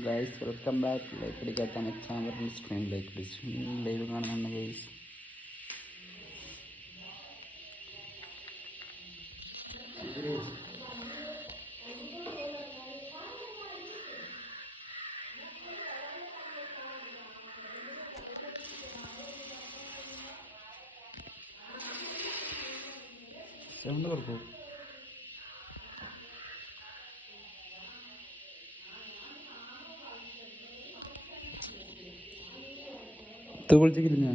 Guys, welcome back. Like അടിക്കാത്ത channel screen like live കാണുന്നുണ്ട് guys. Sound കുറക്കൂ. വിളിച്ചില്ല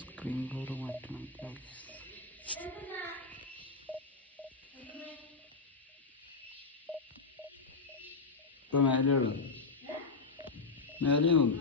സ്ക്രീൻ ഡോറ് മാറ്റണം ഗൈസ്. ഇപ്പൊ മേലെയുള്ളത് മേലെ നോക്കും.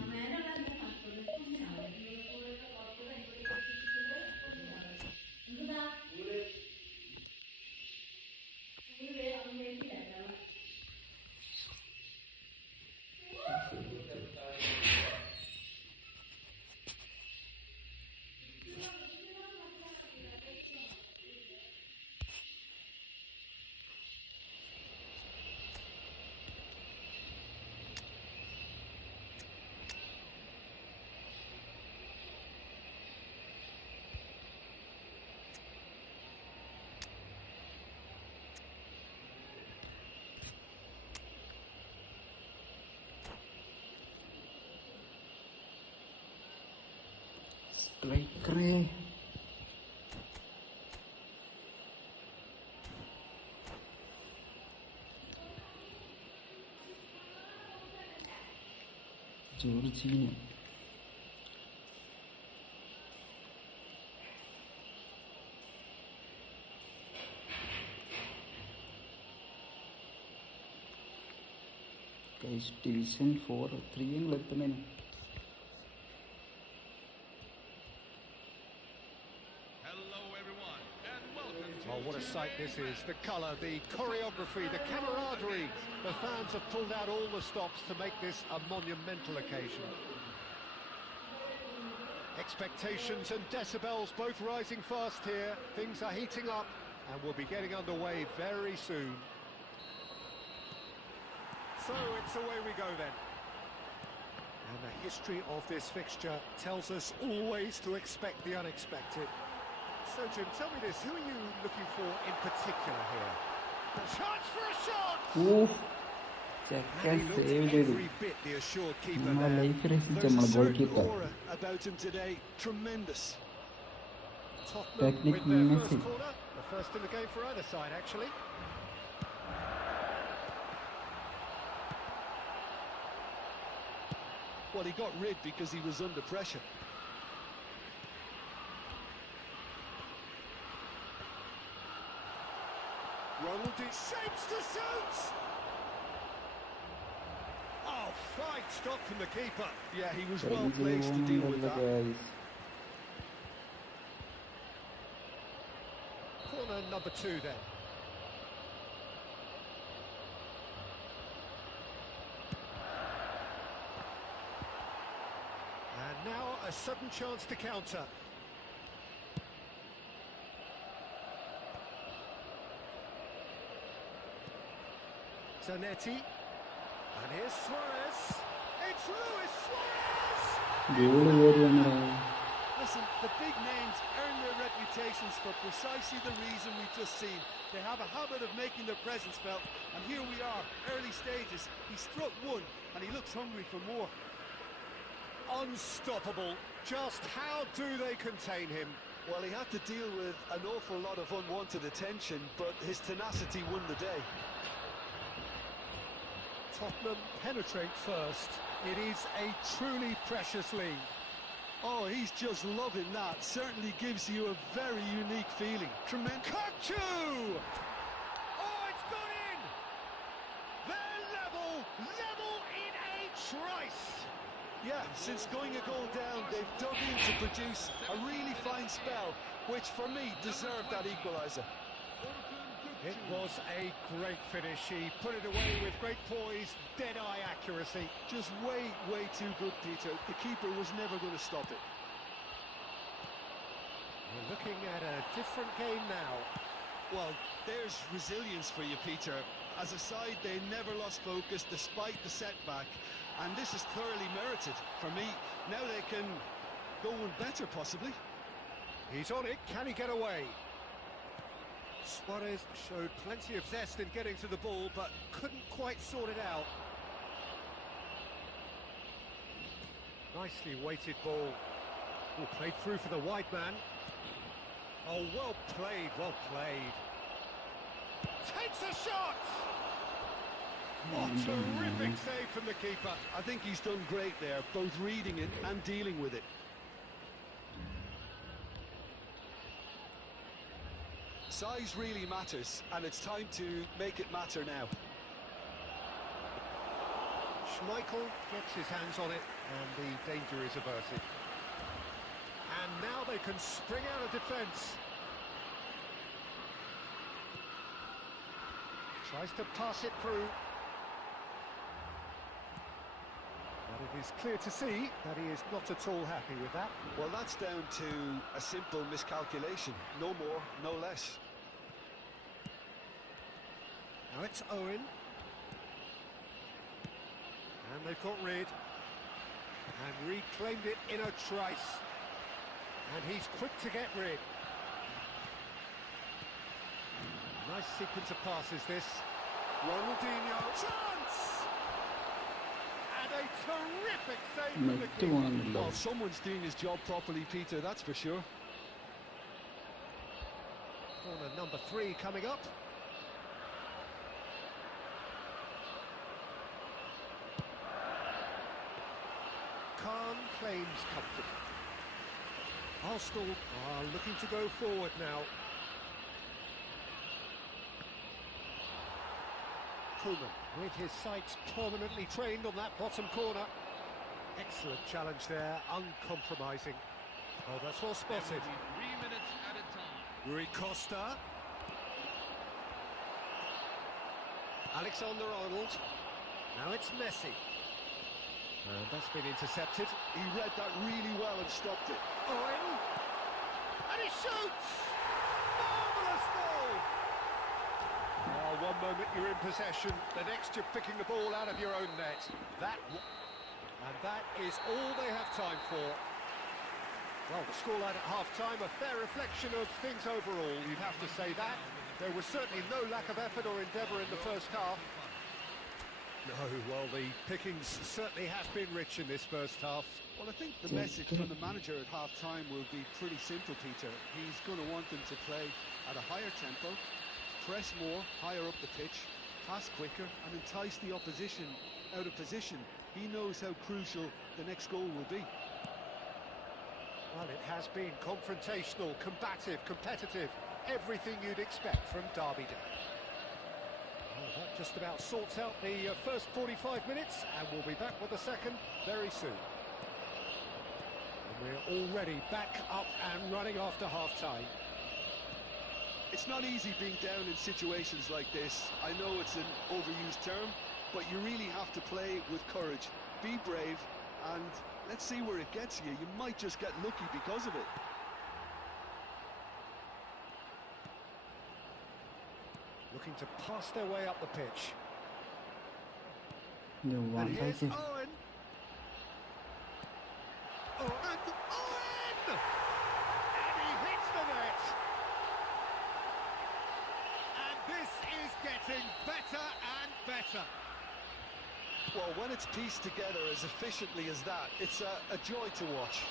സ്ട്രൈക്കറേ ജോർജീന. ഡിവിഷൻ 4 3 എത്തുന്നതിന് what a sight this is. The colour, the choreography, the camaraderie. The fans have pulled out all the stops to make this a monumental occasion. Expectations and decibels both rising fast here. Things are heating up and we'll be getting underway very soon. So it's away we go then. And the history of this fixture tells us always to expect the unexpected. So, Jim, tell me this, who are you looking for in particular here? A chance for a shot! Oof! And he looks every bit the assured keeper there. There's a certain aura about him today, tremendous. Tottenham with their first corner, the first in the game for either side, actually. Well, he got rid because he was under pressure. Ronald, it shapes to shoot! Oh, fine stop from the keeper. Yeah, he was well placed to deal with that. Corner number 2 then. And now a sudden chance to counter. Zanetti, and here's Suarez. It's Luis Suarez! Listen, the big names earn their reputations for precisely the reason we've just seen. They have a habit of making their presence felt, and here we are, early stages. He struck one, and he looks hungry for more. Unstoppable. Just how do they contain him? Well, he had to deal with an awful lot of unwanted attention, but his tenacity won the day. Tottenham penetrate first. It is a truly precious lead. Oh, he's just loving that. Certainly gives you a very unique feeling. Tremendous. Kachu! Oh, it's gone in! They're level in a trice! Yeah, since going a goal down, they've dug in to produce a really fine spell, which for me deserved that equaliser. It was a great finish. He put it away with great poise, dead-eye accuracy. Just way too good, Peter. The keeper was never going to stop it. We're looking at a different game now. Well, there's resilience for you, Peter. As a side, they never lost focus despite the setback, and this is thoroughly merited. For me, now they can go one better, possibly. He's on it. Can he get away? Suarez showed plenty of zest in getting to the ball, but couldn't quite sort it out. Nicely weighted ball. Oh, played through for the wide man. Oh, well played, well played. Takes a shot! Oh, terrific save from the keeper. I think he's done great there, both reading it and dealing with it. Size really matters, and it's time to make it matter now. Schmeichel gets his hands on it, and the danger is averted. And now they can spring out of defence. Tries to pass it through. But it is clear to see that he is not at all happy with that. Well, that's down to a simple miscalculation. No more, no less. Now it's Owen. And they've got rid. And reclaimed it in a trice. And he's quick to get rid. Nice sequence of passes, this. Ronaldinho. Chance! And a terrific save from the keeper. Well, someone's doing his job properly, Peter, that's for sure. Corner number 3 coming up. Khan claims comfort. Arsenal are looking to go forward now. Koeman with his sights permanently trained on that bottom corner. Excellent challenge there, uncompromising. Oh, that's well spotted. 3 minutes at a time. Rui Costa. Alexander-Arnold. Now it's Messi. And that's been intercepted. He read that really well and stopped it. Owen. And he shoots! Marvellous goal! Oh, one moment you're in possession, the next you're picking the ball out of your own net. And that is all they have time for. Well, the scoreline at half-time, a fair reflection of things overall, you'd have to say that. There was certainly no lack of effort or endeavour in the first half. No, well, the pickings certainly have been rich in this first half. Well, I think the message from the manager at half-time will be pretty simple, Peter. He's going to want them to play at a higher tempo, press more, higher up the pitch, pass quicker, and entice the opposition out of position. He knows how crucial the next goal will be. Well, it has been confrontational, combative, competitive, everything you'd expect from Derby Day. Well, that just about sorts out the first 45 minutes, and we'll be back with the second very soon. And we're already back up and running after half-time. It's not easy being down in situations like this. I know it's an overused term, but you really have to play with courage. Be brave, and let's see where it gets you. You might just get lucky because of it. Looking to pass their way up the pitch. And here's Owen. Oh, and Owen! And he hits the net. And this is getting better and better. Well, when it's pieced together as efficiently as that, it's a joy to watch.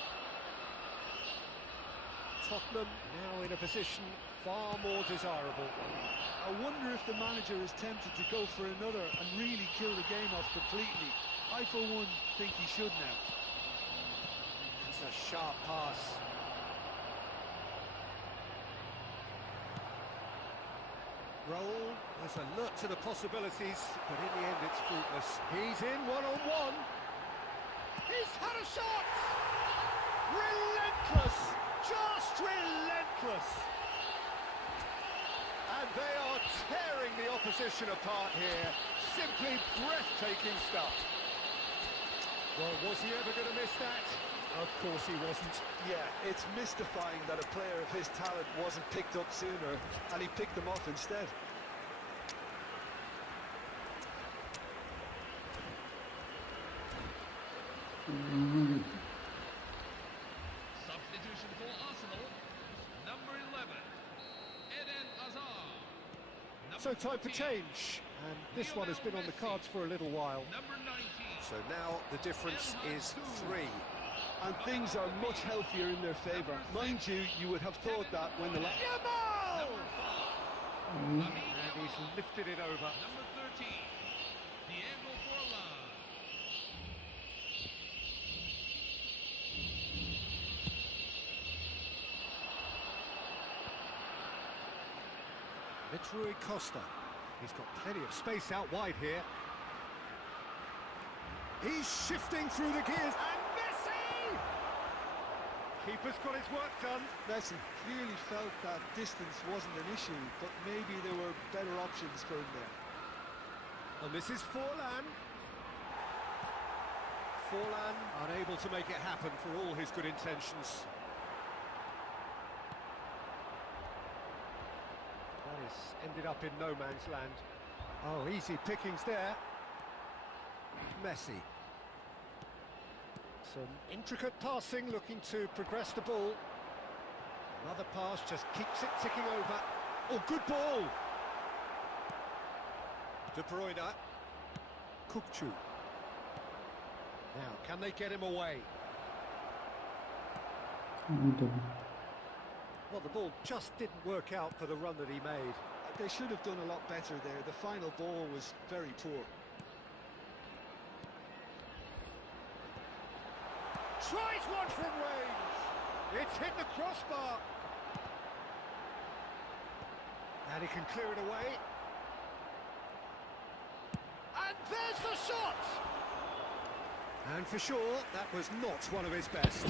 Tottenham now in a position far more desirable. I wonder if the manager is tempted to go for another and really kill the game off completely. I, for one, think he should now. It's a sharp pass. Raul was alert to the possibilities, but in the end it's fruitless. He's in one-on-one. He's had a shot! Relentless! Just relentless! And they are tearing the opposition apart here. Simply breathtaking stuff. Well, was he ever going to miss that? Of course he wasn't. Yeah, it's mystifying that a player of his talent wasn't picked up sooner, and he picked them off instead. Substitution for Arsenal, number 11, Eden Hazard. So time for change, and this one has been on the cards for a little while. Number 19. So now the difference is 3. And things are much healthier in their favour. Mind you, you would have thought that when the... Yamal! Number 5. And he's lifted it over. Number 13, Diego Forlan. It's Rui Costa. He's got plenty of space out wide here. He's shifting through the gears, and Messi! Keeper's got his work done. Messi clearly felt that distance wasn't an issue, but maybe there were better options for him there. And this is Forlan. Forlan unable to make it happen for all his good intentions. That has ended up in no man's land. Oh, easy pickings there. Messi. Some intricate passing, looking to progress the ball. Another pass just keeps it ticking over. Oh, good ball! De Bruyne. Kukçu. Now, can they get him away? Well, the ball just didn't work out for the run that he made. They should have done a lot better there. The final ball was very poor. Tries one from range. It's hit the crossbar. And he can clear it away. And there's the shot! And for sure, that was not one of his best.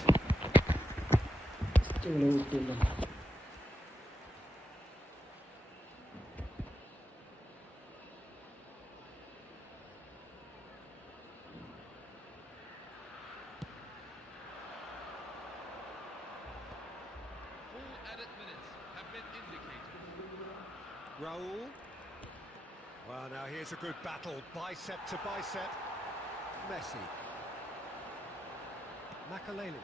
Raul. Well, now here's a good battle, bicep to bicep. Messi. Malayalaym.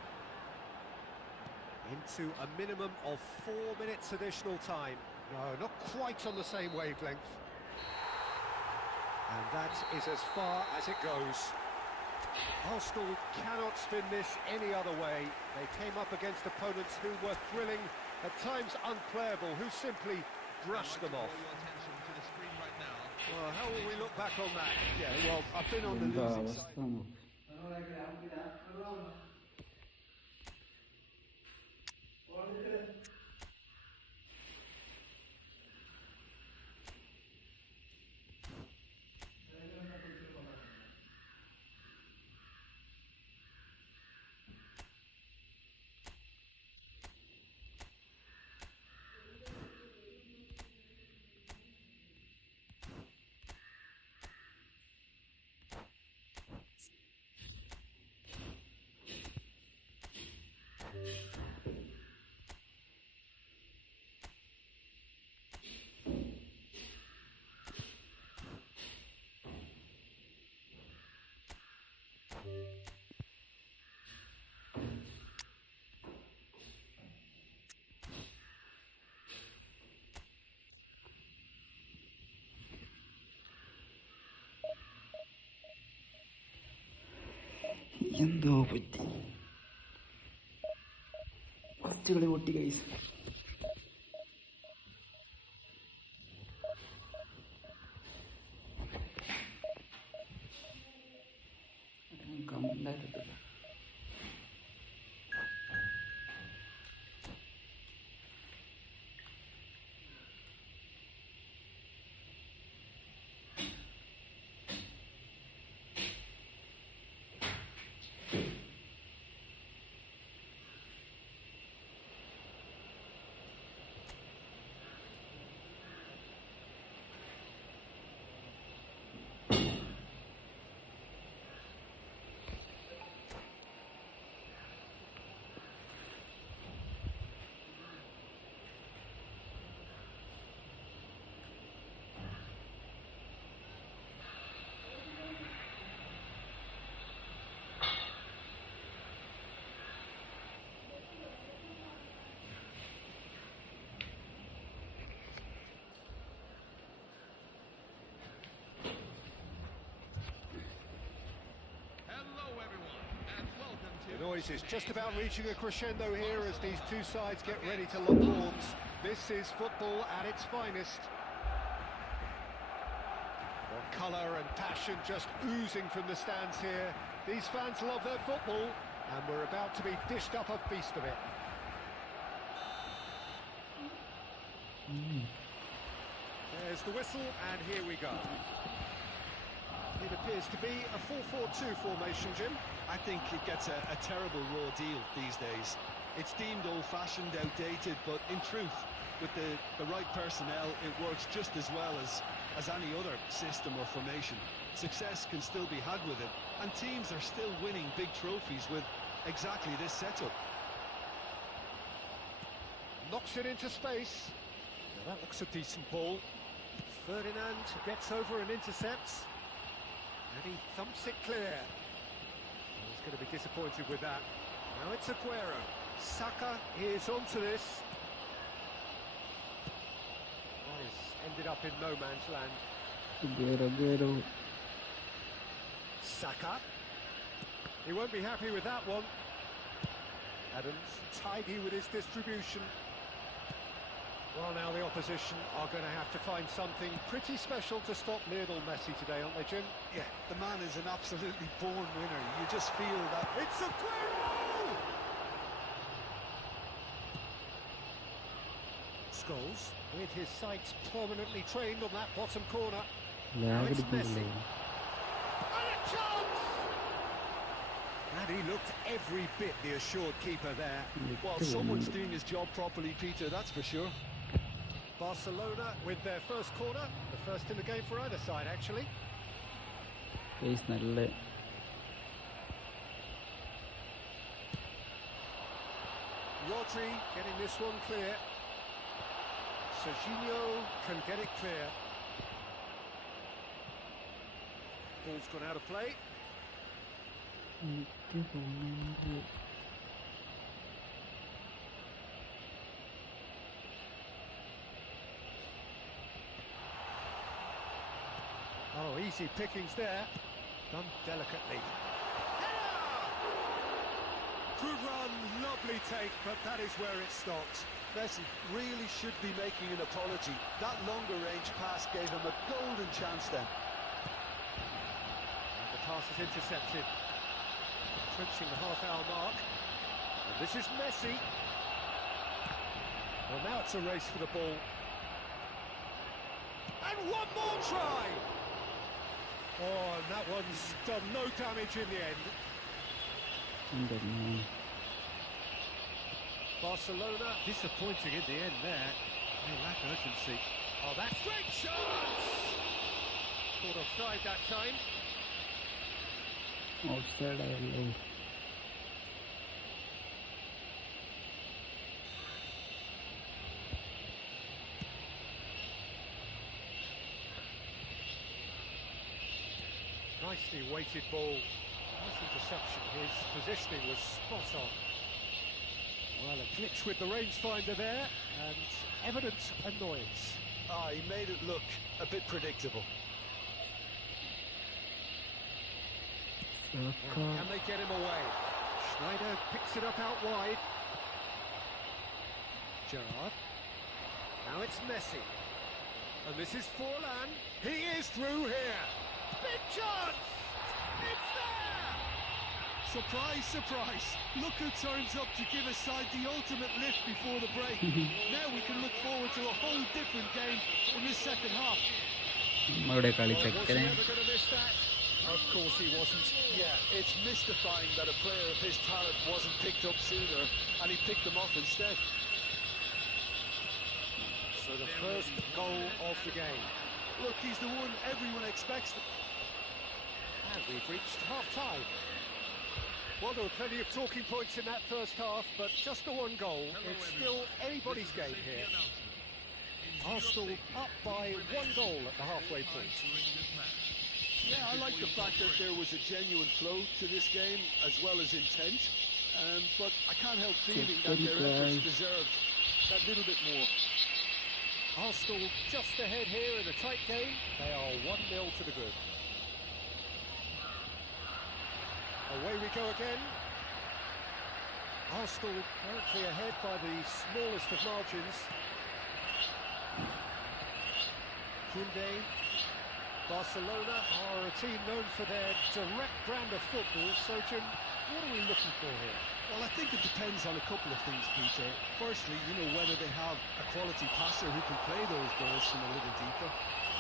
Into a minimum of 4 minutes additional time. No, not quite on the same wavelength. And that is as far as it goes. Arsenal cannot spin this any other way. They came up against opponents who were thrilling, at times unplayable, who simply brushed them off. Well, how will we look back on that? Yeah, well, I've been on the losing side. എന്തോ പറ്റി first കളി പൊട്ടി guys. കമൻ്റായിട്ടില്ല. Hello, everyone, and welcome to... The noise is just about reaching a crescendo here as these two sides get ready to lock horns. This is football at its finest. Well, colour and passion just oozing from the stands here. These fans love their football, and we're about to be dished up a feast of it. There's the whistle, and here we go. It appears to be a 4-4-2 formation, Jim. I think it gets a terrible raw deal these days. It's deemed old-fashioned, outdated, but in truth, with the right personnel, it works just as well as any other system or formation. Success can still be had with it, and teams are still winning big trophies with exactly this setup. Knocks it into space. Now that looks a decent ball. Ferdinand gets over and intercepts. And he thumps it clear. He's going to be disappointed with that. Now it's Aguero. Saka is onto this. That has ended up in no man's land. Aguero. Saka. He won't be happy with that one. Adams tidy with his distribution. Well, now the opposition are going to have to find something pretty special to stop Lionel Messi today, aren't they, Jim? Yeah, the man is an absolutely born winner. You just feel that... It's Aguero! Scholes, with his sights permanently trained on that bottom corner. Now it's Messi. And a chance! And he looked every bit the assured keeper there. Well, someone's doing his job properly, Peter, that's for sure. Barcelona with their first corner, the first in the game for either side, actually. Face നല്ല Rodri getting this one clear. Serginho can get it clear. Ball's gone out of play. Oh, easy pickings there. Done delicately. Good run, lovely take, but that is where it stops. Messi really should be making an apology. That longer range pass gave him a golden chance then. And the pass is intercepted. Approaching the half-hour mark. And this is Messi. Well, now it's a race for the ball. And one more try! Oh, and that one's done no damage in the end. Barcelona disappointing in the end there. They lack urgency. Oh, that's great chance! Caught offside that time. outside ആയല്ലോ. Nicely weighted ball. Nice interception. His positioning was spot on. Well, a glitch with the rangefinder there, and evident annoyance. Ah, he made it look a bit predictable. Can they get him away? Schneider picks it up out wide. Gerrard. Now it's Messi. And this is Forlan. He is through here. Big chance! It's there! Surprise, surprise. Look who turns up to give his side the ultimate lift before the break. Now we can look forward to a whole different game in this second half. Was he ever going to miss that? Of course he wasn't. Yeah, it's mystifying that a player of his talent wasn't picked up sooner, and he picked them up instead. So the first goal of the game. Look, he's the one everyone expects. And we've reached half-time. Well, there were plenty of talking points in that first half, but just the one goal. It's still anybody's game here. Arsenal up by 1 goal at the halfway point. Yeah, I like the fact that there was a genuine flow to this game, as well as intent. But I can't help feeling that their efforts deserved that little bit more. Arsenal just ahead here in a tight game. They are 1-0 to the good. Away we go again. Arsenal currently ahead by the smallest of margins. Hyundai, Barcelona are a team known for their direct brand of football. So, Jim, what are we looking for here? Well, I think it depends on a couple of things, Peter. Firstly, whether they have a quality passer who can play those balls from a little deeper.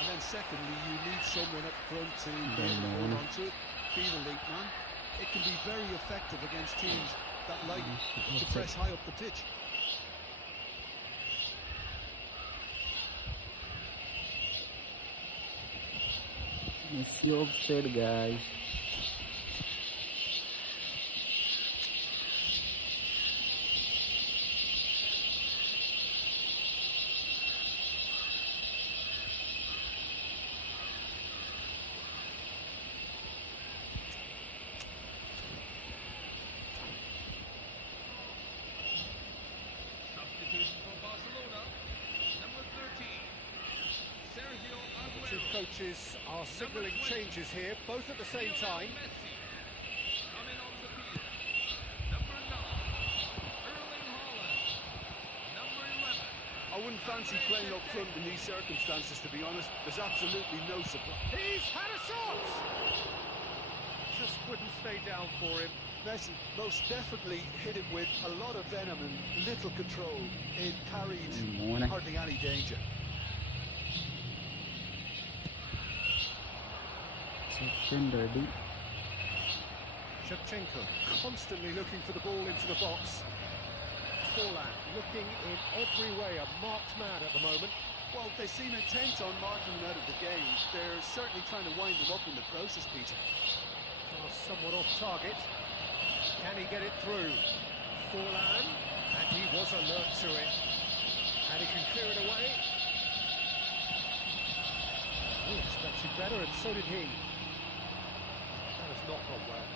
And then secondly, you need someone up front to be able to hold on to it, be the link man. It can be very effective against teams that like to press high up the pitch. It's the offside, guys. Substitution for Barcelona. Number 13. Sergio The two Aguero. coaches are signalling changes here, both at the same time. Messi. Coming on the field. Number 9. Erling Haaland. Number 11. I wouldn't fancy playing up front in these circumstances, to be honest. There's absolutely no supply. He's had a shot! Just wouldn't stay down for him. Messi most definitely hit it with a lot of venom and little control. It carried hardly any danger. Second ready. Shevchenko constantly looking for the ball into the box. Forlan looking in every way a marked man at the moment. Well, they seem intent on marking him out of the game. They're certainly trying to wind him up in the process, Peter. Somewhat off target. Can he get it through? Forlan, and he was alert to it. And he can clear it away. He expected better, and so did he. That has not gone well.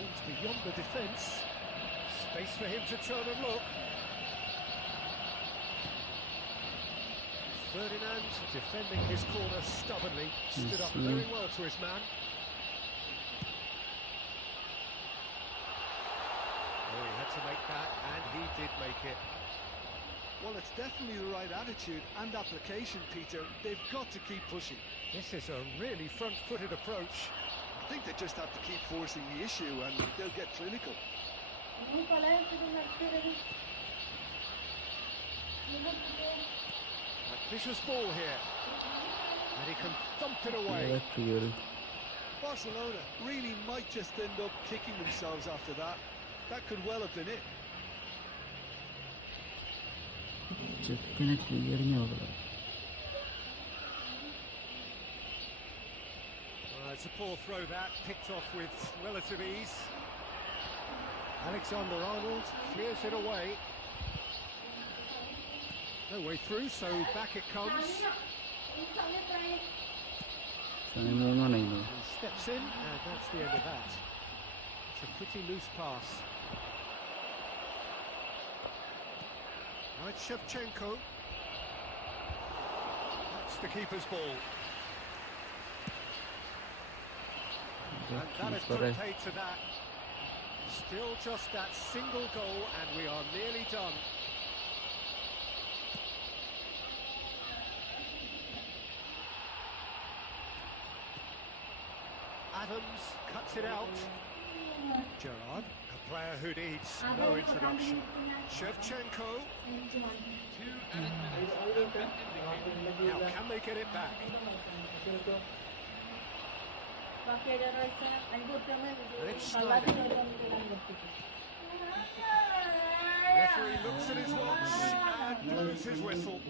Aims beyond the defence. Space for him to turn and look. Ferdinand defending his corner stubbornly. Stood up very well to his man. Oh, he had to make that, and he did make it. Well, it's definitely the right attitude and application, Peter. They've got to keep pushing. This is a really front-footed approach. I think they just have to keep forcing the issue and they'll get clinical. A vicious ball here. And he can thump it away. Barcelona really might just end up kicking themselves after that. That could well have been it. It's a poor throw that, picked off with relative ease. Alexander-Arnold clears it away. No way through, so back it comes. And steps in, and that's the end of that. It's a pretty loose pass. Right, Shevchenko. That's the keeper's ball. And that has put paid to that. Still just that single goal, and we are nearly done. Adams cuts it out. Gerard, a player who needs no introduction. Shevchenko. 2 added minutes have been indicated. Now, can they get it back? Referee looks at his watch and blows his whistle.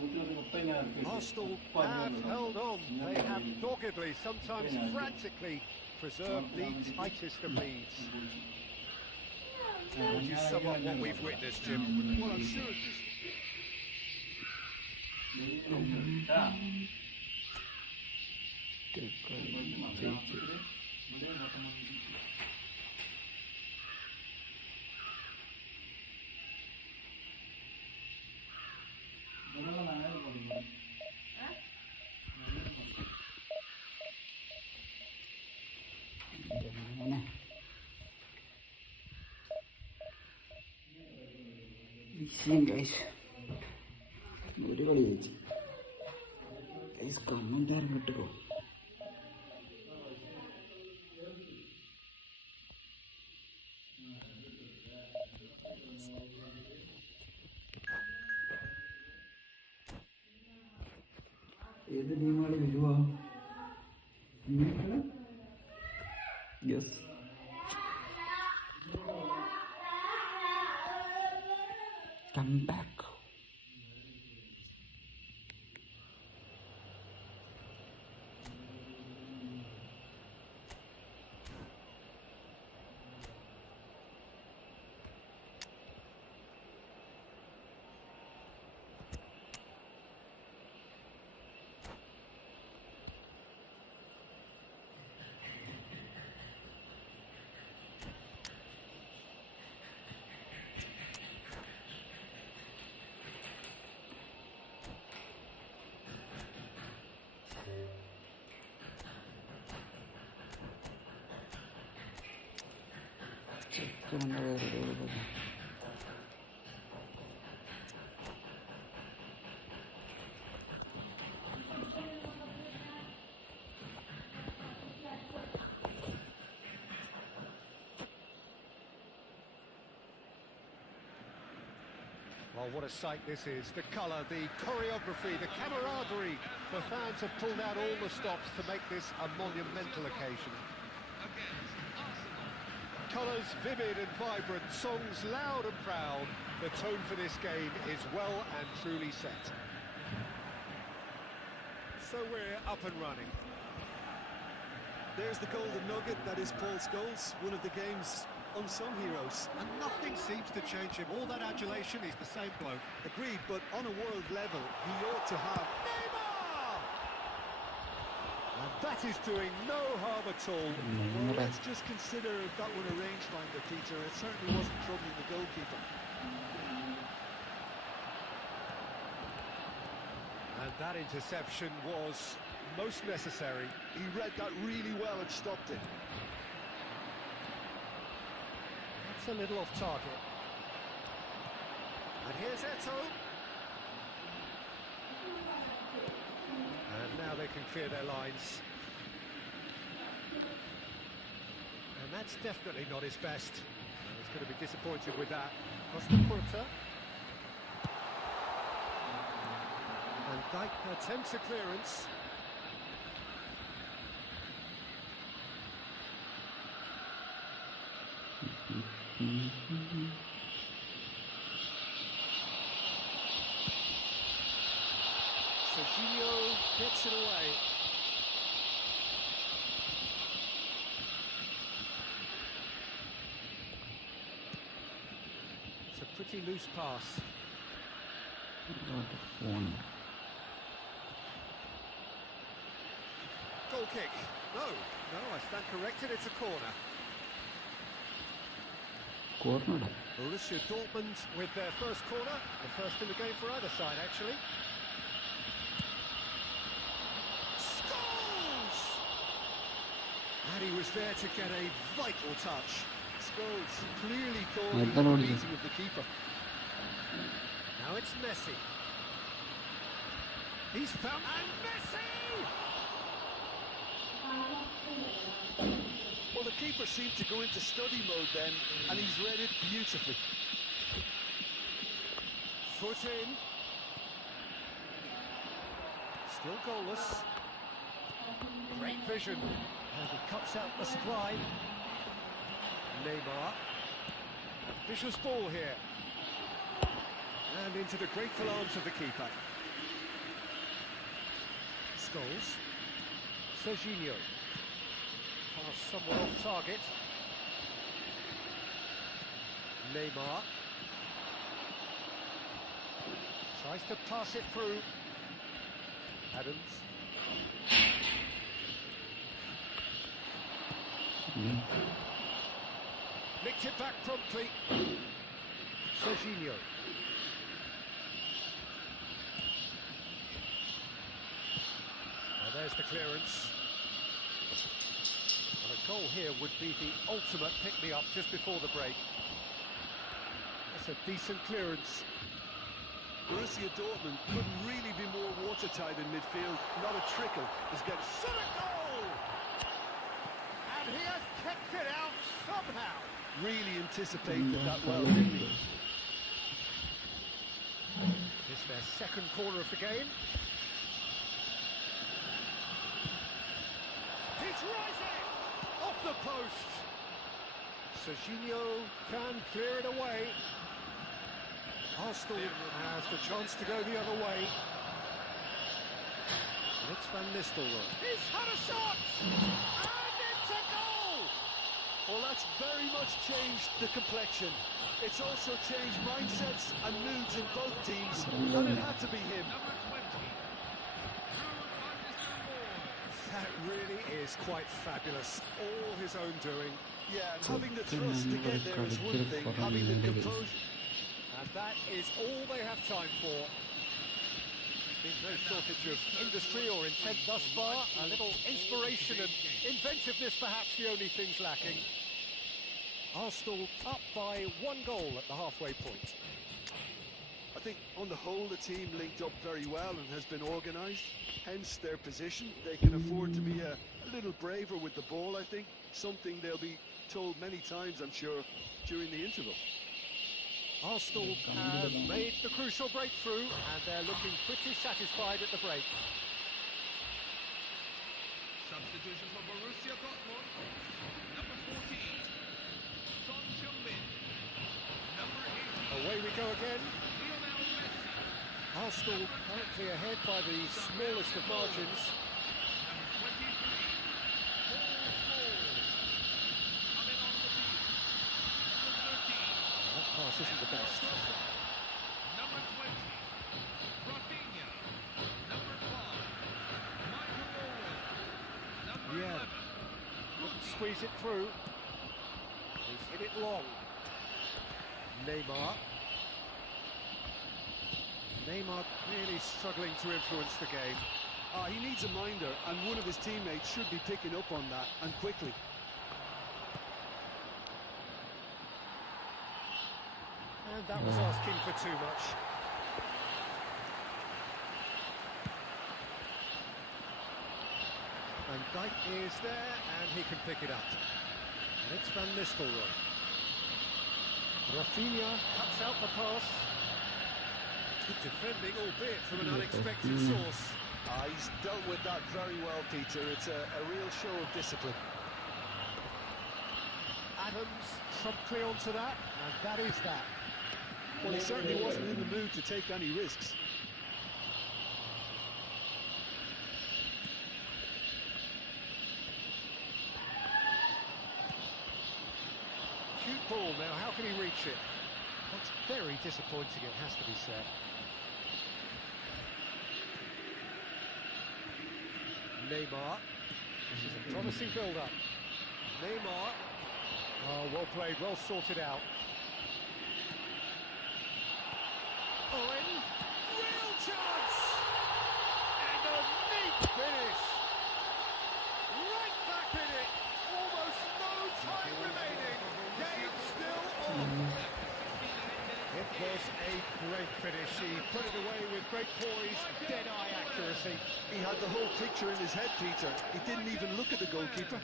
Arsenal have held on. They have doggedly, sometimes frantically, preserved the tightest of leads. How would you sum up what we've witnessed, Jim? Well, I'm sure it's just... guys, ഒരു കളി ജയിച്ചു guys. കമ്മന്താരം കിട്ടുമോ? ഏത് ടീമുകൾ വരുവാ? Yes, come back. Oh, what a sight this is. The colour, the choreography, the camaraderie. The fans have pulled out all the stops to make this a monumental occasion. Against Arsenal. Colours vivid and vibrant, songs loud and proud. The tone for this game is well and truly set. So we're up and running. There's the golden nugget, that is Paul Scholes, one of the game's unsung heroes. And nothing seems to change him. All that adulation, he's the same bloke. Agreed, but on a world level, he ought to have... Neymar! And that is doing no harm at all. Well, let's just consider that one a rangefinder, Peter. It certainly wasn't troubling the goalkeeper. And that interception was most necessary. He read that really well and stopped it. It's a little off target. And here's Eto. And now they can clear their lines. And that's definitely not his best. And he's going to be disappointed with that. Costa Curta. And Dijk attempts a clearance. Serginho gets it away. It's a pretty loose pass. Goal kick. No, I stand corrected, it's a corner. Corner. Borussia Dortmund with their first corner, the first in the game for either side, actually. Scores! And he was there to get a vital touch. Scholes clearly thought he was meeting with the keeper. Now it's Messi. He's found... And Messi! Well, the keeper seemed to go into study mode then, and he's read it beautifully. Foot in. Still goalless. Great vision. And he cuts out the supply. Neymar. Vicious ball here. And into the grateful arms of the keeper. Scholes. Serginho. Pass somewhat off target. Neymar. Tries to pass it through. Adams. Nicked it back promptly. Serginho. Well, there's the clearance. And a goal here would be the ultimate pick-me-up just before the break. That's a decent clearance. Borussia Dortmund couldn't really be more watertight in midfield. Not a trickle. He's getting Shot a goal! And he has kept it out somehow. really anticipated that well, didn't he? It's their second corner of the game. He's rising! Off the post! Serginho can clear it away. Arsenal has the chance to go the other way. It's Van Nistelrooy. He's had a shot! And it's a goal! Well, that's very much changed the complexion. It's also changed mindsets and moods in both teams, and it had to be him. Number 20, Drew Van Nistelrooy. That really is quite fabulous. All his own doing. Yeah, and having the thrust to get there is one thing, having the composure. And that is all they have time for. There's been no shortage of industry or intent thus far. A little inspiration and inventiveness perhaps the only things lacking. Arsenal up by 1 goal at the halfway point. I think on the whole the team linked up very well and has been organised, hence their position. They can afford to be a little braver with the ball, I think. Something they'll be told many times, I'm sure, during the interval. Arsenal have made the crucial breakthrough and they're looking pretty satisfied at the break. Substitution for Borussia Dortmund. Number 14, Son Heung-min. Number 18, Away we go again. Lionel Messi. Arsenal currently ahead by the smallest of margins. Number 23, Paul Scholes. Coming on the field. Number 13, That pass isn't the best. Number 20, Rafinha. Number 5, Michael Owen. Number Yeah. 11, Couldn't squeeze it through. He's hit it long. Neymar. Neymar really struggling to influence the game. He needs a minder, and one of his teammates should be picking up on that, and quickly. And that was asking for too much. Van Dijk is there, and he can pick it up. And it's Van Nistelrooy. Rafinha cuts out the pass. Good defending, albeit from an unexpected source. He's dealt with that very well, Peter. It's a real show of discipline. Adams promptly onto that, and that is that. Well, he certainly wasn't in the mood to take any risks. Cute ball now, how can he reach it? That's very disappointing, it has to be said. Neymar. This is a promising build-up. Neymar. Oh, well played, well sorted out. Owen. Real chance! And a neat finish. Right back in it. Almost no time remaining. Game still on. It was a great finish. He put it away with great poise, dead-eye accuracy. He had the whole picture in his head, Peter. He didn't even look at the goalkeeper.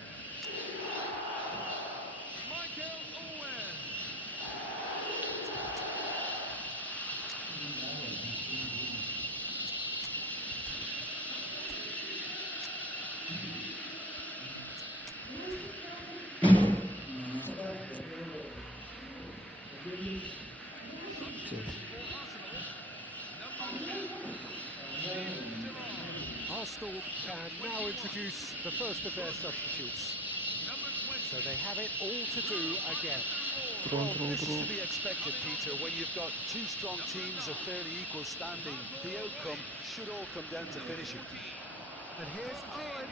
Arsenal can now introduce the first of their substitutes. So they have it all to do again. Well, this is to be expected, Peter, when you've got two strong teams of fairly equal standing. The outcome should all come down to finishing. And here's time.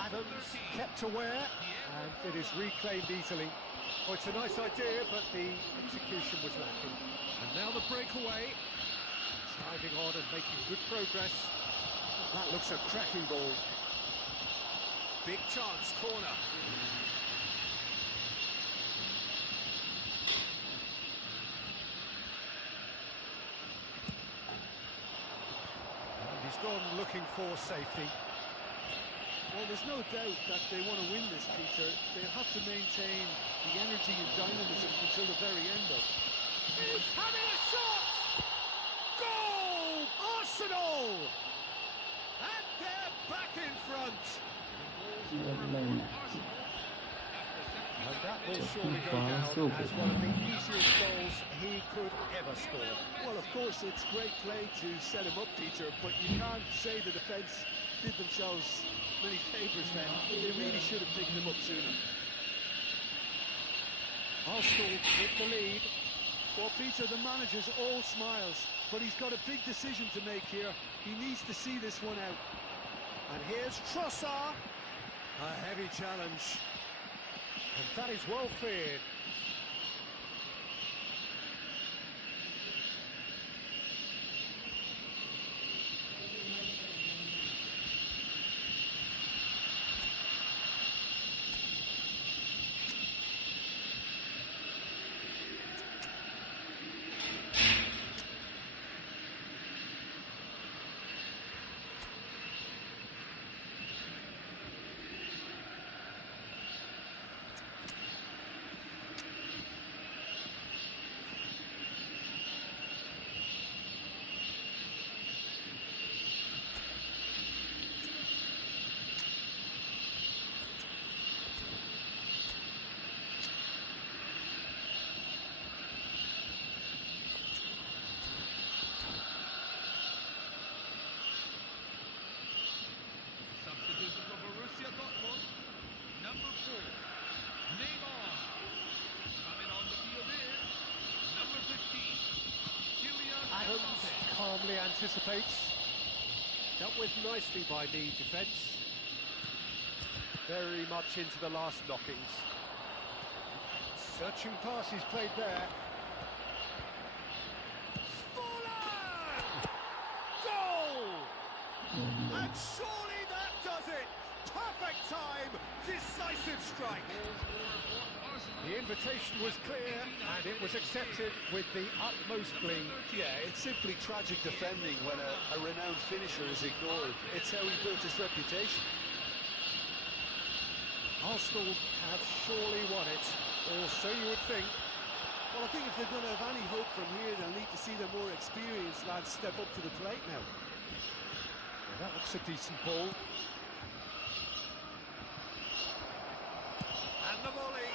Adams kept aware, and it is reclaimed easily. Oh, it's a nice idea, but the execution was lacking. And now the breakaway. Driving on and making good progress. That looks a cracking ball. Big chance, corner. And he's gone looking for safety. Well, there's no doubt that they want to win this, Peter. They'll have to maintain the energy and dynamism until the very end of it. He's having a shot! Goal! Arsenal! And they're back in front. And that will surely go down as one of the easiest goals he could ever score. Well, of course, it's great play to set him up, Peter, but you can't say the defence did themselves many favours then. They really should have picked him up sooner. Arsenal with the lead. Well, Peter, the manager's all smiles, but he's got a big decision to make here. He needs to see this one out. And here's Trossard. A heavy challenge. And that is well cleared. Substitution for Borussia Dortmund, number 4, Neymar. Coming on the field is number 15, Kylian Adams Mbappe. calmly anticipates. Dealt with nicely by the defence. Very much into the last knockings. Searching pass is played there. Fuller! Goal! And surely that does it! Perfect time! Decisive strike! The invitation was clear and it was accepted with the utmost glee. Yeah, it's simply tragic defending when a renowned finisher is ignored. It's how he built his reputation. Arsenal have surely won it, or so you would think. Well, I think if they're going to have any hope from here, they'll need to see the more experienced lads step up to the plate now. Well, that looks a decent ball. And the volley.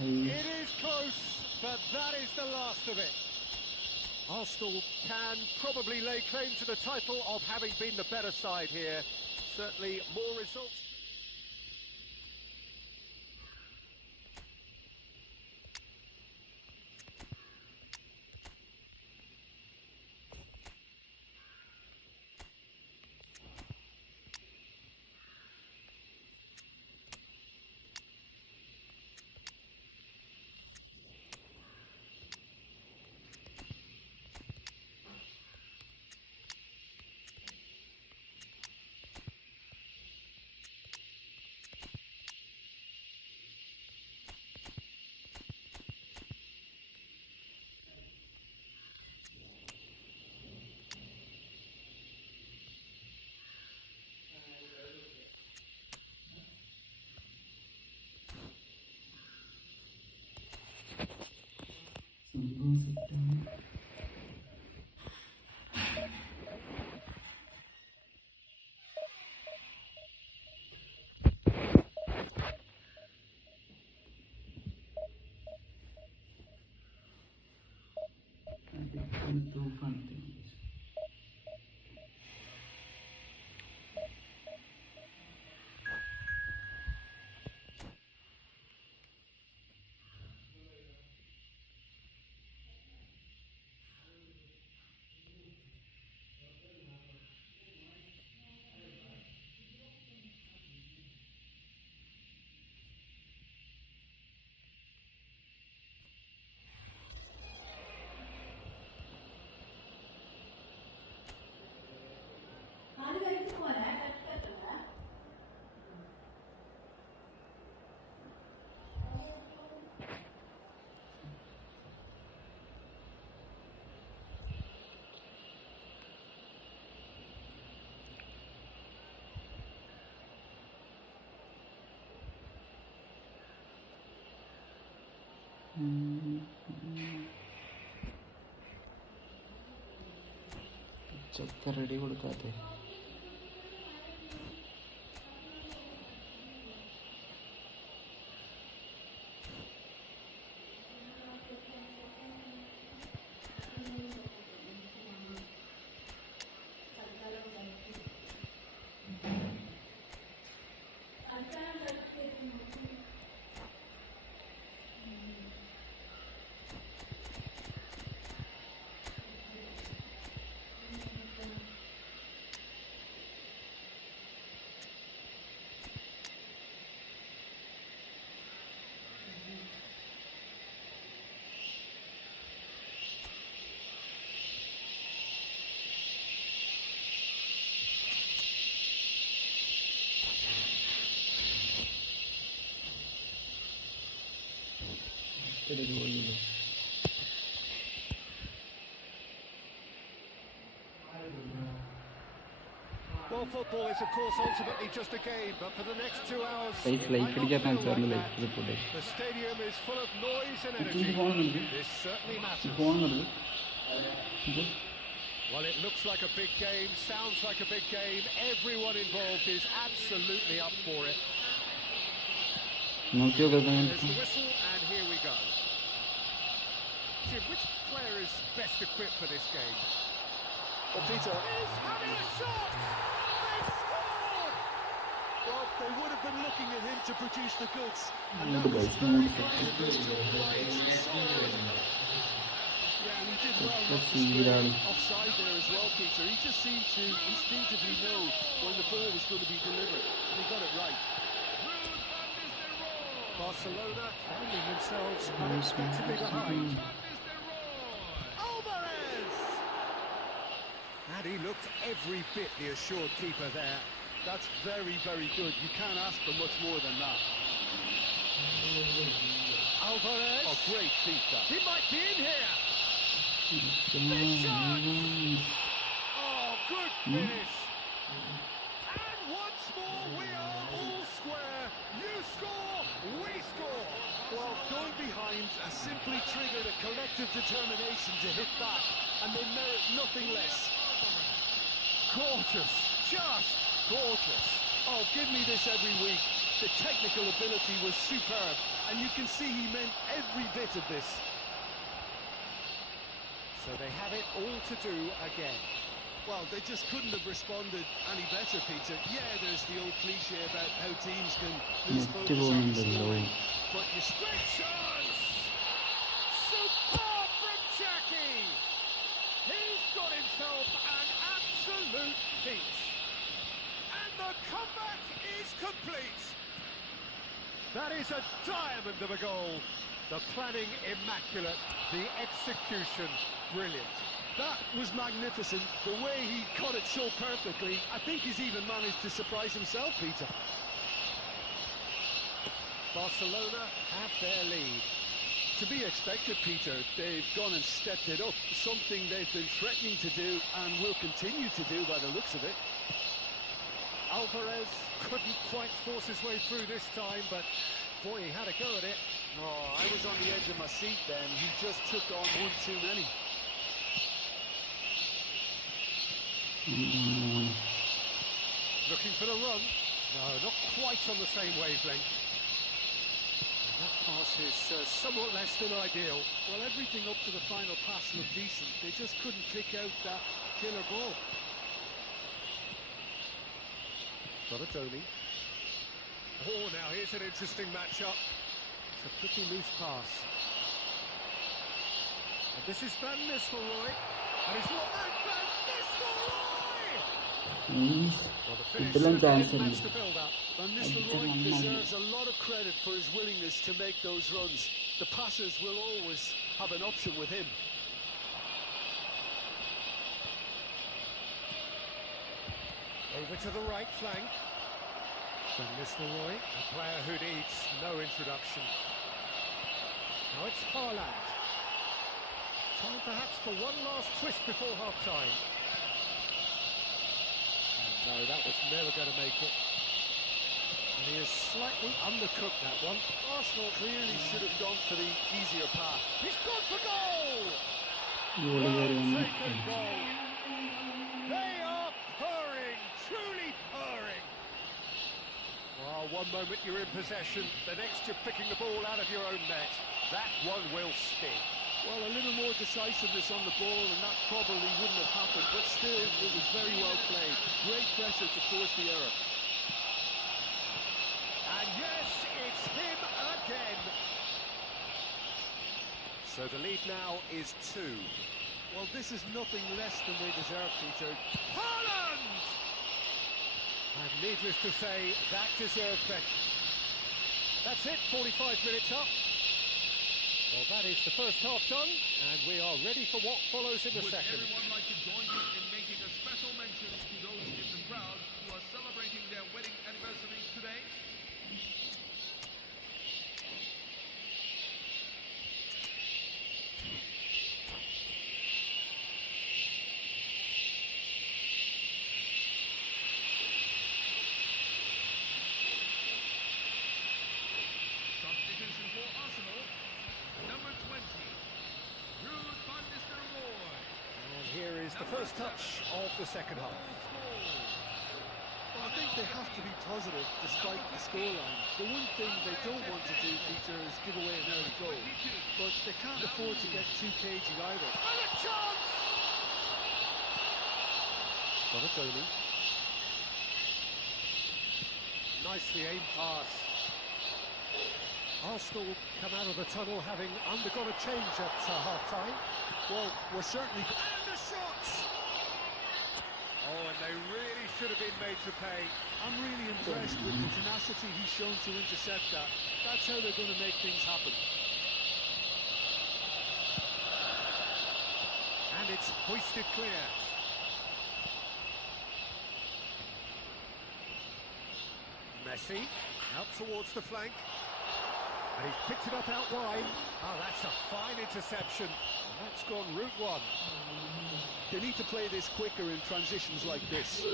It is close, but that is the last of it. Arsenal can probably lay claim to the title of having been the better side here. Certainly more results. ചക്ക ready കൊടുക്കാതെ പോയില്ല. Well, football is, of course, ultimately just a game, but for the next 2 hours, Guys, like I അടിക്കാൻ feel chance like report the stadium is full of noise and ഇത് energy. ഫോണെടുത്ത് This certainly matters. ഫോണെടുത്ത് ഇത് Well, it looks like a big game, sounds like a big game. Everyone involved is absolutely up for it. നോക്കി നോക്കാം. There's the whistle, and here we go. Jim, which player is best equipped for this game? Well, Peter, He's having a shot! They've scored! well, they would have been looking at him to produce the goods. And Good that was guys, very good. kind of his to apply it. Yeah, and he did well not to Let's square see, offside there as well, Peter. He just seemed to instinctively know when the ball was going to be delivered. And he got it right. Barcelona finding themselves unexpectedly behind. Alvarez! And he looked every bit the assured keeper there. That's very, very good. You can't ask for much more than that. Alvarez! Oh, great feat, that. He might be in here! Big chance! Oh, good finish! And once more we are all square. You score, we score! Well, going behind has simply triggered a collective determination to hit back, and they merit nothing less. Gorgeous! Just gorgeous! Oh, give me this every week. The technical ability was superb, and you can see he meant every bit of this. So they have it all to do again. Well, they just couldn't have responded any better, Peter. Yeah, there's the old cliche about how teams can lose focus on scoring, but you Great chance! Superb from Jackie! He's got himself an absolute peach. And the comeback is complete. That is a diamond of a goal. The planning immaculate, the execution brilliant. That was magnificent. The way he cut it so perfectly, I think he's even managed to surprise himself, Peter. Barcelona have their lead. To be expected, Peter. They've gone and stepped it up, something they've been threatening to do and will continue to do by the looks of it. Alvarez couldn't quite force his way through this time, but boy, he had a go at it. Oh, I was on the edge of my seat then. He just took on one too many. Looking for the run. No, not quite on the same wavelength. And that pass is somewhat less than ideal. Well, everything up to the final pass looked decent. They just couldn't pick out that killer ball. Donatoni. Oh, now here's an interesting matchup. It's a pretty loose pass. And this is Van Nistelrooy. And he's what? Van Nistelrooy! Well, the finish didn't match the build-up. Van Nistelrooy deserves a lot of credit for his willingness to make those runs. The passers will always have an option with him. Over to the right flank. Van Nistelrooy, a player who needs no introduction. Now it's Haaland. Time perhaps for one last twist before half-time. No, that was never going to make it. He has slightly undercooked that one. Arsenal clearly should have gone for the easier path. He's gone for goal! Goalie കയറി വന്നു. Taken goal. They are purring, truly purring. Well, one moment you're in possession, the next you're picking the ball out of your own net. That one will sting. Well, a little more decisiveness on the ball, and that probably wouldn't have happened, but still, it was very well played. Great pressure to force the error. And yes, it's him again. So the lead now is 2. Well, this is nothing less than they deserve, Peter. Haaland! And needless to say, that deserved better. That's it, 45 minutes up. Well, that is the first half done, and we are ready for what follows in the Would second. everyone like to join me in making a special mention to those in the crowd who are celebrating their wedding anniversaries today? Substitution for Arsenal, number 20, Ruud van Nistelrooy. And here is the first touch of the second half. Well, I think they have to be positive despite the scoreline. The one thing they don't want to do, Peter, is give away an early goal. But they can't afford to get too cagey either. And a chance! Not a Tony. Nicely aimed pass. Arsenal come out of the tunnel having undergone a change at half-time. Well, we're certainly... And a shot! Oh, and they really should have been made to pay. I'm really impressed with the tenacity he's shown to intercept that. That's how they're going to make things happen. And it's hoisted clear. Messi, out towards the flank. And he's picked it up out wide. Oh, that's a fine interception. And that's gone route one. They need to play this quicker in transitions like this.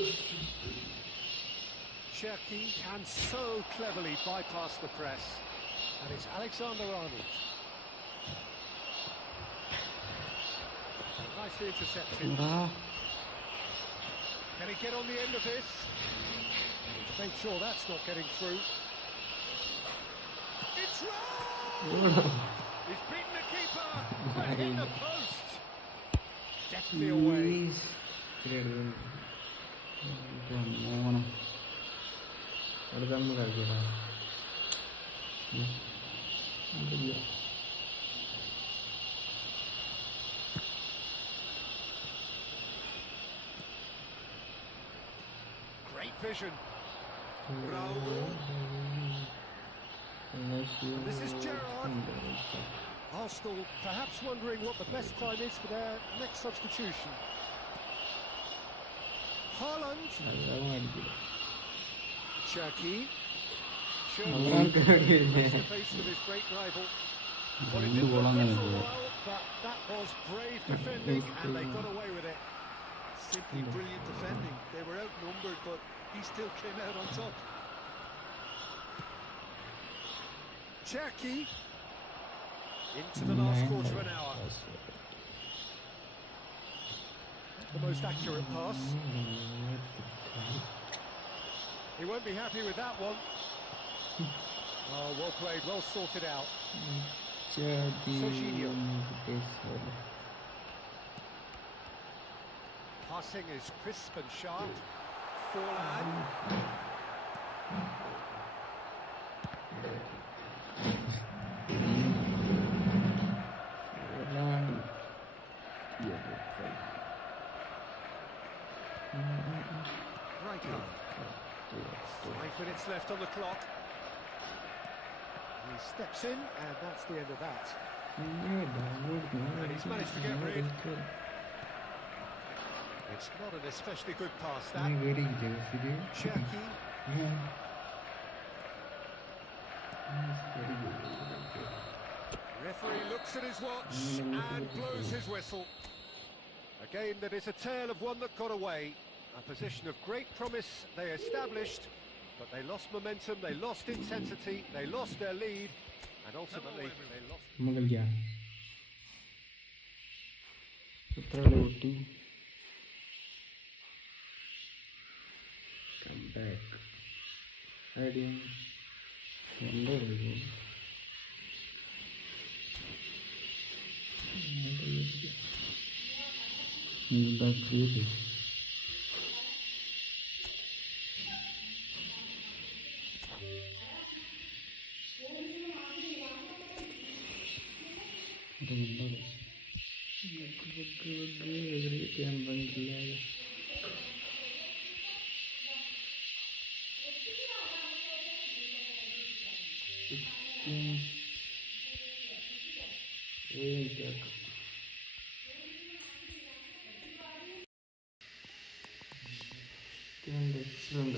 Cherki can so cleverly bypass the press. And it's Alexander-Arnold. Nicely intercepted. എടാ, Can he get on the end of this? To make sure that's not getting through. It's wrong! He's beaten the keeper, but hit the post. Deftly away. please. ഇത്തിരി മോനെ അടുത്ത നമ്മൾ കളിക്കടാ. Great vision. Raul. This is Gerrard. Arsenal perhaps wondering what the best time is for their next substitution. Haaland. Cherki. Face to face with his great rival. Well, it didn't look good for a while, but that was brave defending, and they got away with it. Simply brilliant defending. They were outnumbered, but he still came out on top. Cherki into the last quarter of an hour. The most accurate pass. He won't be happy with that one. Oh, well played, well sorted out. Jorginho. Passing is crisp and sharp. Forlan. Rijkaard. 5 minutes left on the clock. He steps in, and that's the end of that. And he's managed to get rid. It's not an especially good pass, that. Cherki. Referee looks at his watch and blows his whistle. A game that is a tale of one that got away. A position of great promise they established, But they lost momentum, they lost intensity, they lost their lead, and ultimately they lost. നമ്മൾ കളിക്കാം. എത്ര കളി പൊട്ടി? Come back. Idea. എന്താ കളിക്കും? എന്താ create? അതിനടുത്ത് 2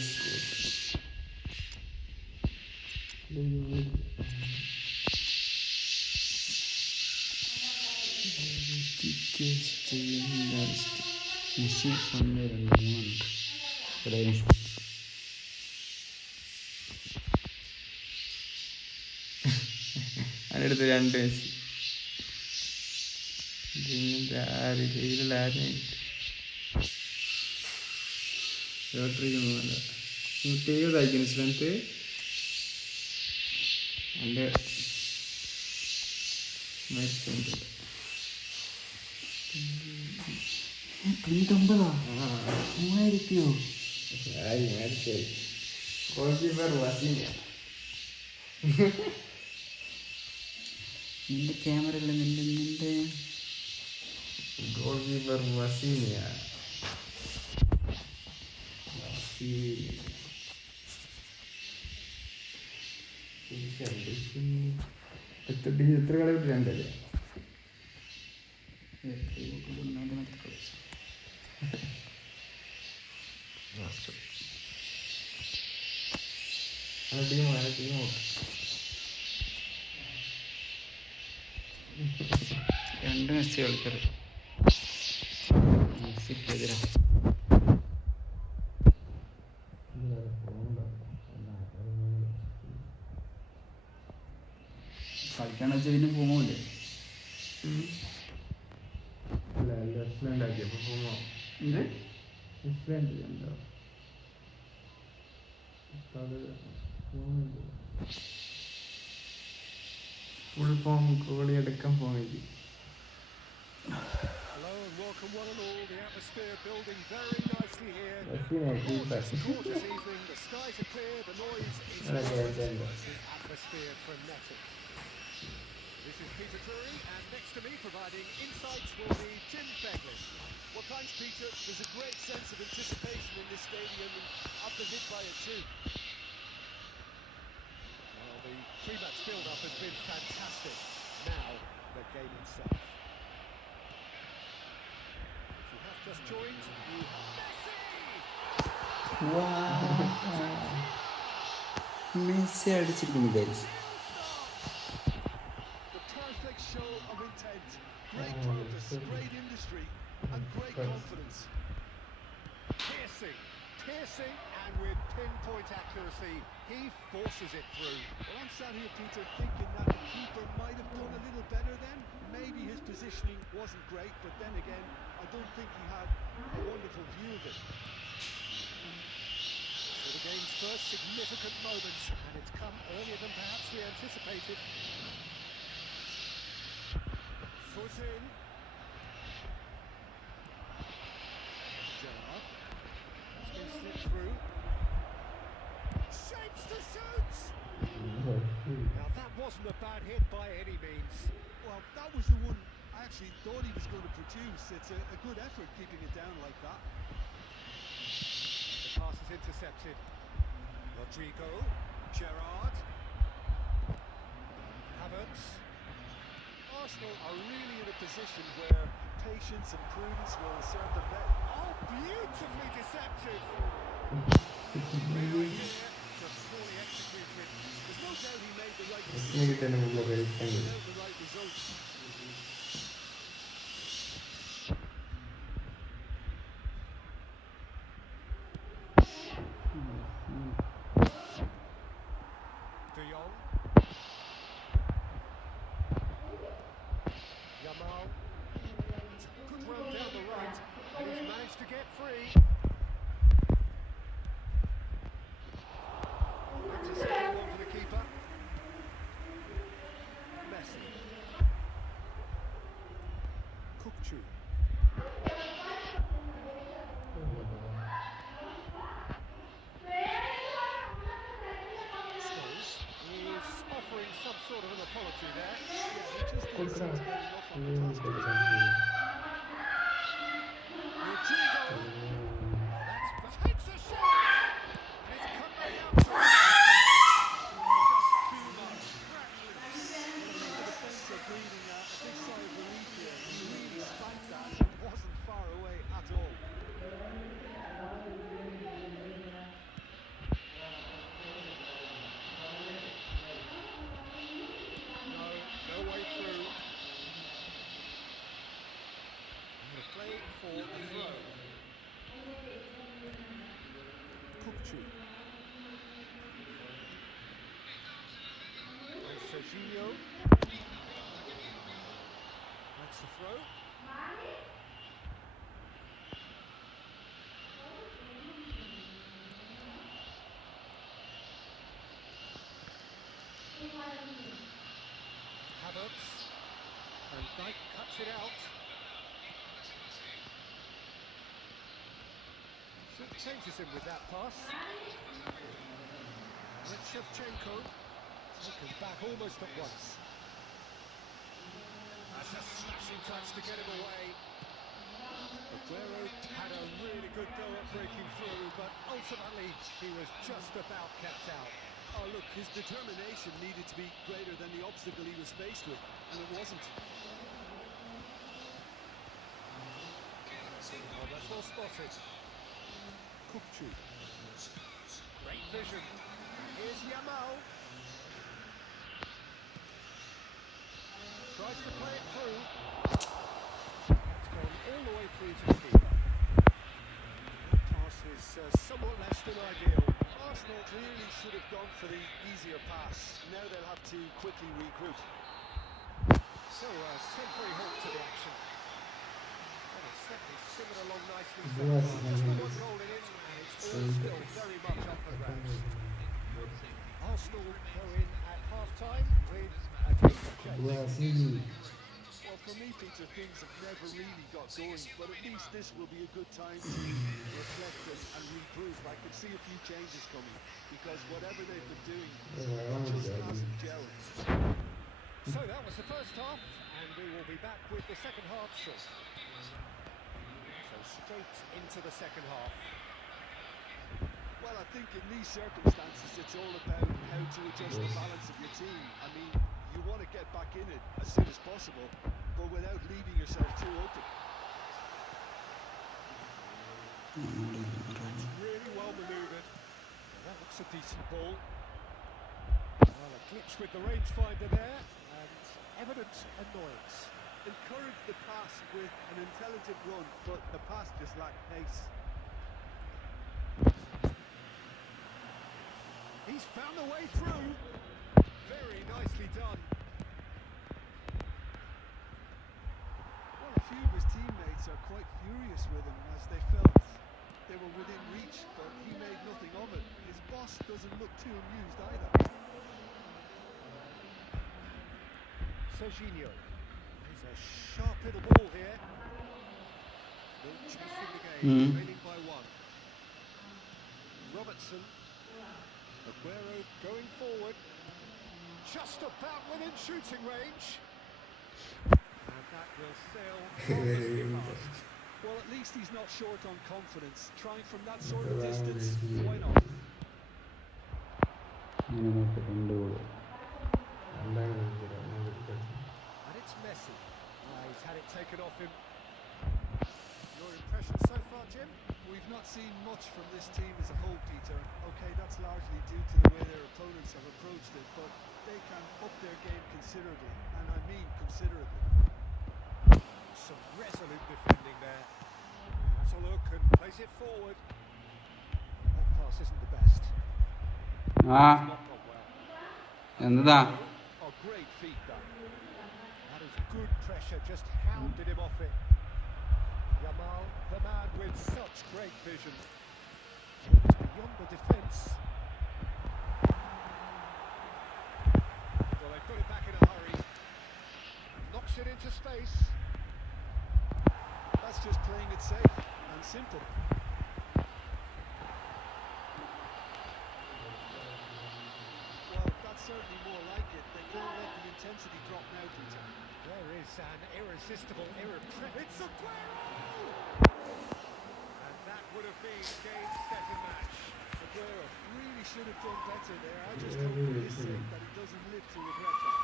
Messi. ോട്ടറിക്കുന്നല്ല 170 അയക്കുന്നു സ്ട്രെങ്ത്ത്. എൻ്റെ 99 3000 ഗോൾ കീപ്പർ വസീന. നിന്റെ ക്യാമറ അല്ല നിന്റെ ഗോൾ കീപ്പർ വസീന. എത്ര കളി വിട്ട് 2 അല്ലേ? ടീം 2 മെസ്സി കളിക്കാറ്. മെസ്സിക്കെതിരാ കളിക്കാന്ന് വെച്ചാൽ പിന്നെ പോകില്ലേ? ഫുൾ ഫോം ഗോളി എടുക്കാൻ പോകില്ല. Hello and welcome one and all. The atmosphere building very nicely here. Gorgeous evening. The skies are clear. The noise is the atmosphere frenetic. This is Peter Drury, and next to me providing insights will be Jim Beglin. Well, thanks, Peter. There's a great sense of anticipation in this stadium, and I've been hit by it too. Well, the pre-match build-up has been fantastic. Now, the game itself. If you have just joined, you have Messi! Messi അടിച്ചിരിക്കുന്നു guys. The perfect show of intent. Great focus, great industry, and great confidence. Piercing, and with pinpoint accuracy, he forces it through. Well, I'm sat here, Peter, thinking that the keeper might have done a little better then. Maybe his positioning wasn't great, but then again, I don't think he had a wonderful view of it. So the game's first significant moment, and it's come earlier than perhaps we anticipated. Foot in. Gerrard. That's been slipped through. Shapes to shoot! Now that wasn't a bad hit by any means. Well, that was the one I actually thought he was going to produce. It's a good effort keeping it down like that. Pass is intercepted. Rodrigo, Gerrard, Havertz. Arsenal are really in a position where patience and prudence will serve them better. Oh, beautifully deceptive. Maybe Just poorly executed. There's no doubt he made the right ഇതിനെ decision കിട്ടാൻ നമ്മൾ കഴിക്കാൻ without the right result. De Jong. Yamal. It's a good run down the right, and he's managed to get free. That's a second one for the keeper. Messi. Kukçu. Scholes is offering some sort of an apology there. കൊടുക്കണം Rodrigo. That's takes a shot. And it's come back out. Too much. The defence are breathing a big sigh of relief here. He really spanked that. It wasn't far away at all. No way through. And the play for the throw. Kukçu. And Serginho. That's the throw. Havertz. And Dyke cuts it out. Changes him with that pass. And Shevchenko taken back almost at once. That's a smashing touch to get him away. Aguero had a really good go at breaking through, but ultimately he was just about kept out. Oh, look, his determination needed to be greater than the obstacle he was faced with, and it wasn't. Oh, that's well spotted. Kukçu. Great vision. Here's Yamal. Tries to play it through. It's gone all the way through to the keeper. That pass is somewhat less than ideal. Arsenal really should have gone for the easier pass. Now they'll have to quickly regroup. So, temporary halt to the action. Well, it's certainly simmered along nicely so Yes, far. Just the yes. one goal in it, and it's all still very much up for grabs. Arsenal go in at half-time with a game to chase. Well, for me, Peter, things have never really got going, but at least this will be a good time to reflect and regroup. I could see a few changes coming, because whatever they've been doing just hasn't gelled. So that was the first half, and we will be back with the second half shortly. So straight into the second half. Well, I think in these circumstances, it's all about how to adjust the balance of your team. I mean, you want to get back in it as soon as possible, but without leaving yourself too open. It's really well manoeuvred. That looks a decent ball. Well, a glitch with the rangefinder there, and evident annoyance. Encourage the pass with an intelligent run, but the pass just lacked pace. He's found a way through. Very nicely done. Well, a few of his teammates are quite furious with him as they felt they were within reach, but he made nothing of it. His boss doesn't look too amused either. Serginho. There's a sharp little ball here. Still chasing the game, trailing by one. Robertson. Aguero going forward. Just about within shooting range. And that will sail far past. Well, at least he's not short on confidence. Trying from that sort of distance, why not? ഇങ്ങനെ നോക്കി 2 goal. And it's Messi. He's had it taken off him. Your impression so far, Jim? We've not seen much from this team as a whole, Peter. Okay, that's largely due to the way their opponents have approached it, but they can up their game considerably, and I mean considerably. Some resolute defending there. Has a look and plays it forward. That pass isn't the best. ആ Not gone well. എന്നതാ Oh, great feet that. That is good pressure, just hounded him off it. Yamal, the man with such great vision. It's beyond the defence. Well, they put it back in a hurry. Knocks it into space. That's just playing it safe and simple. Well, that's certainly more like it. They can't let the intensity drop now, Peter. There is an irresistible, it's Aguero! And that would have been game, set and match. Aguero really should have done better there. I just hope for his sake that he doesn't live to regret that.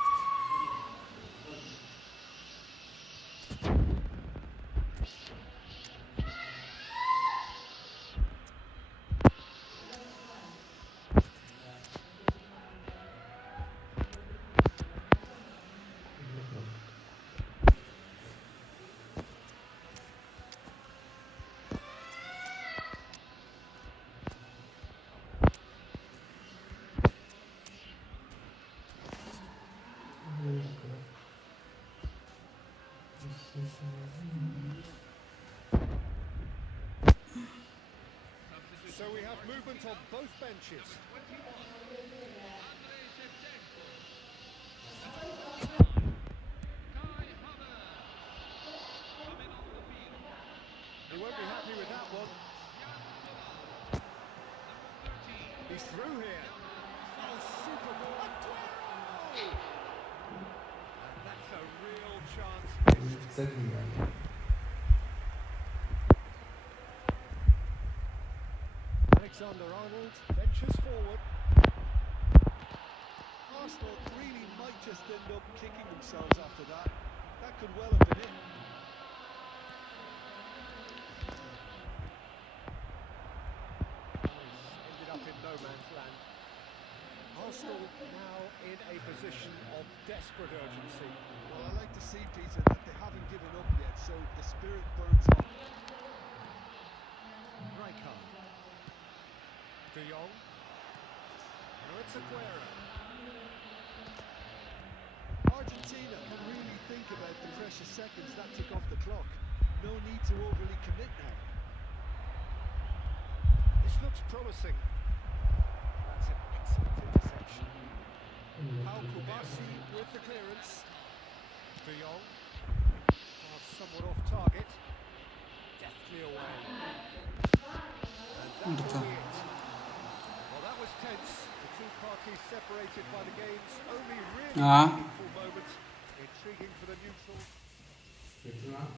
So we have movement on both benches. He won't be happy with that one. He's through here. Oh, super ball. Aguero! And that's a real chance missed. Alexander-Arnold ventures forward. Arsenal really might just end up kicking themselves after that. That could well have been it. Ended up in no man's land. Arsenal now in a position of desperate urgency. Well, I like to see, Peter, that they haven't given up yet, so the spirit burns on. Rijkaard. De Jong. Now it's Aguero. Argentina can really think about the precious seconds that took off the clock. No need to overly commit now. This looks promising. That's an excellent interception. Paul Kubasi with the clearance. De Jong. Somewhat off target. Deftly away. And that will be it. Well, that was tense. The two parties separated by the game's only really meaningful moment. Intriguing for the neutrals.